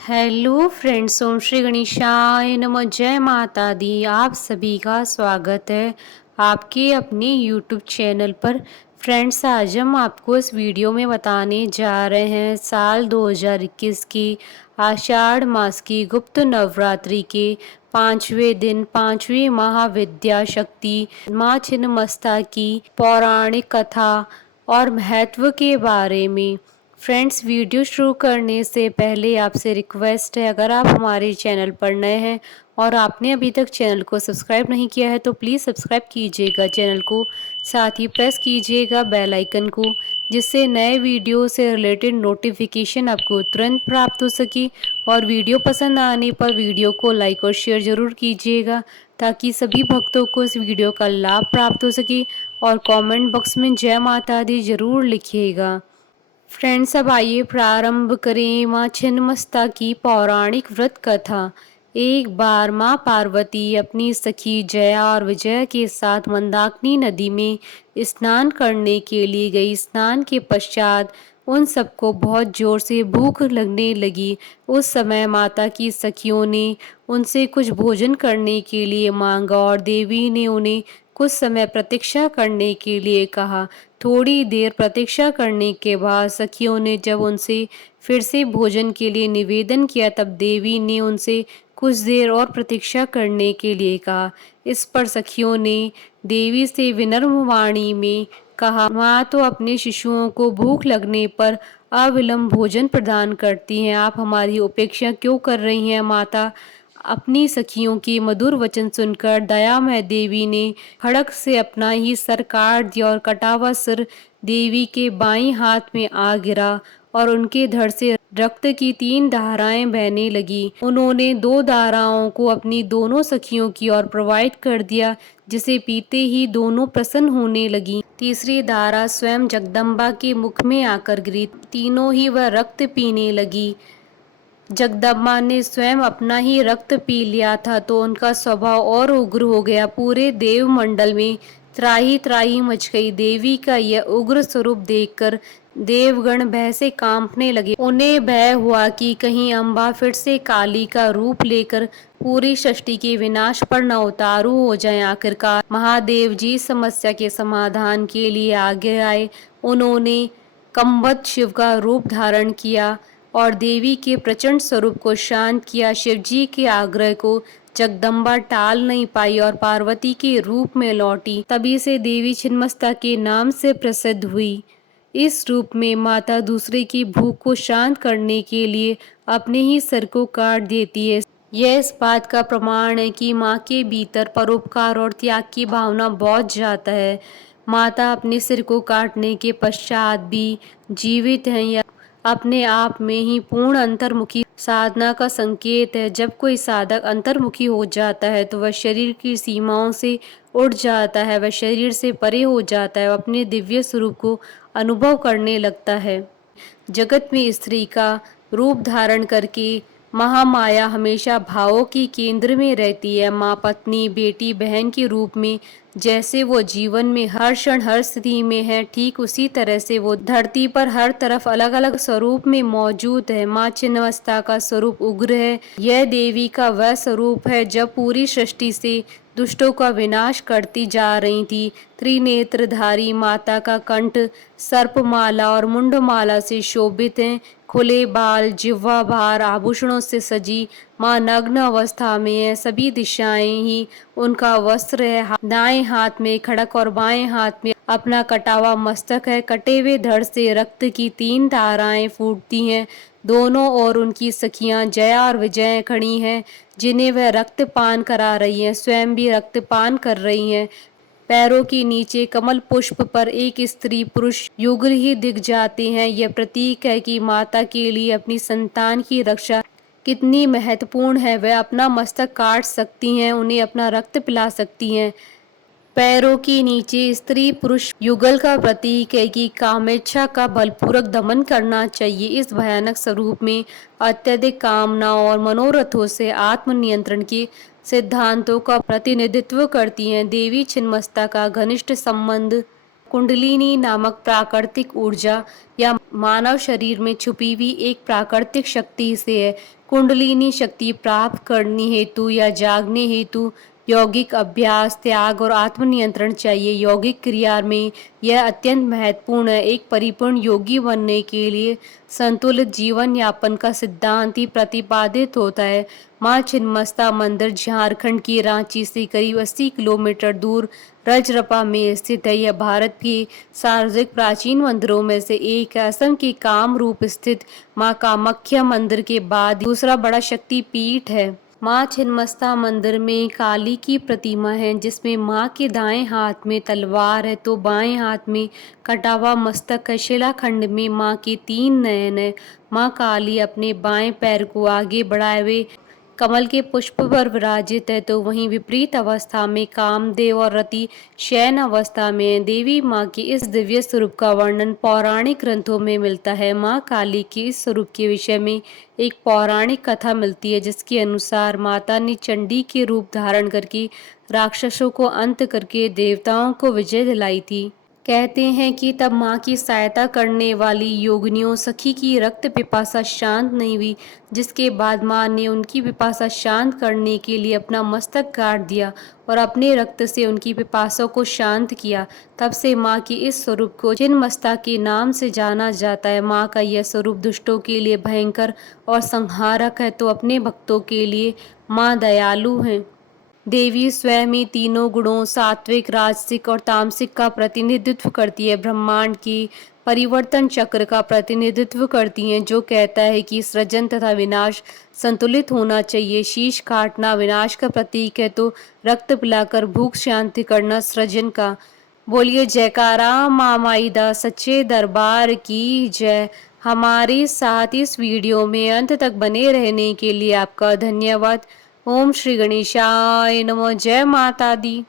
Hello friends, ओम श्री गणेशाय नमः। जय माता दी। आप सभी का स्वागत है आपके अपने यूट्यूब चैनल पर। फ्रेंड्स, आज हम आपको इस वीडियो में बताने जा रहे हैं साल 2021 की आषाढ़ मास की गुप्त नवरात्रि के 5वें दिन 5वीं महाविद्या शक्ति माँ छिन्नमस्ता की पौराणिक कथा और महत्व के बारे में। फ्रेंड्स, वीडियो शुरू करने से पहले आपसे रिक्वेस्ट है, अगर आप हमारे चैनल पर नए हैं और आपने अभी तक चैनल को सब्सक्राइब नहीं किया है तो प्लीज़ सब्सक्राइब कीजिएगा चैनल को। साथ ही प्रेस कीजिएगा बेल आइकन को, जिससे नए वीडियो से रिलेटेड नोटिफिकेशन आपको तुरंत प्राप्त हो सके। और वीडियो पसंद आने पर वीडियो को लाइक और शेयर ज़रूर कीजिएगा, ताकि सभी भक्तों को इस वीडियो का लाभ प्राप्त हो सके। और कमेंट बॉक्स में जय माता दी ज़रूर लिखिएगा। फ्रेंड्स, अब आइए प्रारंभ करें माँ छिन्नमस्ता की पौराणिक व्रत कथा। एक बार माँ पार्वती अपनी सखी जया और विजय के साथ मंदाकिनी नदी में स्नान करने के लिए गई। स्नान के पश्चात उन सबको बहुत जोर से भूख लगने लगी। उस समय माता की सखियों ने उनसे कुछ भोजन करने के लिए मांगा और देवी ने उन्हें कुछ समय प्रतीक्षा करने के लिए कहा। थोड़ी देर प्रतीक्षा करने के बाद सखियों ने जब उनसे फिर से भोजन के लिए निवेदन किया, तब देवी ने उनसे कुछ देर और प्रतीक्षा करने के लिए कहा। इस पर सखियों ने देवी से विनम्र वाणी में कहा, माँ तो अपने शिशुओं को भूख लगने पर अविलंब भोजन प्रदान करती हैं, आप हमारी उपेक्षा क्यों कर रही हैं माता। अपनी सखियों के मधुर वचन सुनकर दयामय देवी ने खड़ग से अपना ही सर काट दिया और कटा हुआ सिर देवी के बाईं हाथ में आ गिरा और उनके धड़ से रक्त की 3 धाराएं बहने लगी। उन्होंने 2 धाराओं को अपनी दोनों सखियों की ओर प्रवाहित कर दिया, जिसे पीते ही दोनों प्रसन्न होने लगी। तीसरी धारा स्वयं जगदम्बा के मुख में आकर गिरी। तीनों ही वह रक्त पीने लगी। जगदम्बा ने स्वयं अपना ही रक्त पी लिया था तो उनका स्वभाव और उग्र हो गया। पूरे देव मंडल में त्राही त्राही मच गई। देवी का यह उग्र स्वरूप देखकर देवगण भय से कांपने लगे। उन्हें भय हुआ कि कहीं अम्बा फिर से काली का रूप लेकर पूरी सृष्टि के विनाश पर न उतारू हो जाए। आखिरकार महादेव जी समस्या के समाधान के लिए आगे आए। उन्होंने कम्बद शिव का रूप धारण किया और देवी के प्रचंड स्वरूप को शांत किया। शिवजी के आग्रह को जगदम्बा टाल नहीं पाई और पार्वती के रूप में लौटी। तभी से देवी छिन्नमस्ता के नाम से प्रसिद्ध हुई। इस रूप में माता दूसरे की भूख को शांत करने के लिए अपने ही सर को काट देती है। यह इस बात का प्रमाण है कि माँ के भीतर परोपकार और त्याग की भावना बहुत ज्यादा है। माता अपने सिर को काटने के पश्चात भी जीवित हैं, या अपने आप में ही पूर्ण अंतर्मुखी साधना का संकेत है। जब कोई साधक अंतर्मुखी हो जाता है तो वह शरीर की सीमाओं से उठ जाता है, वह शरीर से परे हो जाता है, वह अपने दिव्य स्वरूप को अनुभव करने लगता है। जगत में स्त्री का रूप धारण करके महामाया हमेशा भावों की केंद्र में रहती है। माँ, पत्नी, बेटी, बहन के रूप में जैसे वो जीवन में हर क्षण हर स्थिति में है, ठीक उसी तरह से वो धरती पर हर तरफ अलग अलग स्वरूप में मौजूद है। माँ छिन्नमस्ता का स्वरूप उग्र है। यह देवी का वह स्वरूप है जब पूरी सृष्टि से दुष्टों का विनाश करती जा रही थी। त्रिनेत्रधारी माता का कंठ सर्पमाला और मुंडमाला से शोभित है। खुले बाल, जिह्वा भार आभूषणों से सजी माँ नग्न अवस्था में है। सभी दिशाएं ही उनका वस्त्र है। दाएं हाथ में खड़क और बाएं हाथ में अपना कटा हुआ मस्तक है। कटे हुए धड़ से रक्त की 3 धाराएं फूटती हैं। दोनों ओर उनकी सखियां जया और विजय खड़ी हैं, जिन्हें वह रक्तपान करा रही हैं, स्वयं भी रक्तपान कर रही हैं। पैरों के नीचे कमल पुष्प पर एक स्त्री पुरुष युगल ही दिख जाते हैं। यह प्रतीक है कि माता के लिए अपनी संतान की रक्षा कितनी महत्वपूर्ण है। वह अपना मस्तक काट सकती हैं, उन्हें अपना रक्त पिला सकती हैं। पैरों के नीचे स्त्री पुरुष युगल का प्रतीक है कि कामेच्छा का बलपूर्वक दमन करना चाहिए। इस भयानक स्वरूप में अत्यधिक कामनाओं और मनोरथों से आत्मनियंत्रण के सिद्धांतों का प्रतिनिधित्व करती हैं। देवी छिन्नमस्ता का घनिष्ठ संबंध कुंडलिनी नामक प्राकृतिक ऊर्जा या मानव शरीर में छुपी हुई एक प्राकृतिक शक्ति से है। कुंडलिनी शक्ति प्राप्त करने हेतु या जागने हेतु यौगिक अभ्यास, त्याग और आत्मनियंत्रण चाहिए। यौगिक क्रिया में यह अत्यंत महत्वपूर्ण है। एक परिपूर्ण योगी बनने के लिए संतुलित जीवन यापन का सिद्धांत ही प्रतिपादित होता है। माँ छिन्नमस्ता मंदिर झारखंड की रांची से करीब 80 किलोमीटर दूर रजरप्पा में स्थित है। यह भारत के सार्वजनिक प्राचीन मंदिरों में से एक है। असम के कामरूप स्थित माँ कामाख्या मंदिर के बाद दूसरा बड़ा शक्ति पीठ है। माँ छिन्नमस्ता मंदिर में काली की प्रतिमा है, जिसमें माँ के दाएं हाथ में तलवार है तो बाएं हाथ में कटा हुआ मस्तक है। शिलाखंड में माँ के 3 नयन है। माँ काली अपने बाएं पैर को आगे बढ़ाए हुए कमल के पुष्प पर विराजित है, तो वहीं विपरीत अवस्था में कामदेव और रति शयन अवस्था में देवी माँ के इस दिव्य स्वरूप का वर्णन पौराणिक ग्रंथों में मिलता है। माँ काली के इस स्वरूप के विषय में एक पौराणिक कथा मिलती है, जिसके अनुसार माता ने चंडी के रूप धारण करके राक्षसों को अंत करके देवताओं को विजय दिलाई थी। कहते हैं कि तब माँ की सहायता करने वाली योगिनियों सखी की रक्त पिपासा शांत नहीं हुई, जिसके बाद माँ ने उनकी पिपासा शांत करने के लिए अपना मस्तक काट दिया और अपने रक्त से उनकी पिपासा को शांत किया। तब से माँ के इस स्वरूप को छिन्नमस्ता के नाम से जाना जाता है। माँ का यह स्वरूप दुष्टों के लिए भयंकर और संहारक है, तो अपने भक्तों के लिए माँ दयालु हैं। देवी स्वयं ही तीनों गुणों सात्विक, राजसिक और तामसिक का प्रतिनिधित्व करती है। ब्रह्मांड की परिवर्तन चक्र का प्रतिनिधित्व करती हैं, जो कहता है कि सृजन तथा विनाश संतुलित होना चाहिए। शीश काटना विनाश का प्रतीक है, तो रक्त पिलाकर भूख शांति करना सृजन का। बोलिए जयकारा माँ माईदा सच्चे दरबार की जय। हमारे साथ इस वीडियो में अंत तक बने रहने के लिए आपका धन्यवाद। ओम श्री गणेशाय नमः। जय माता दी।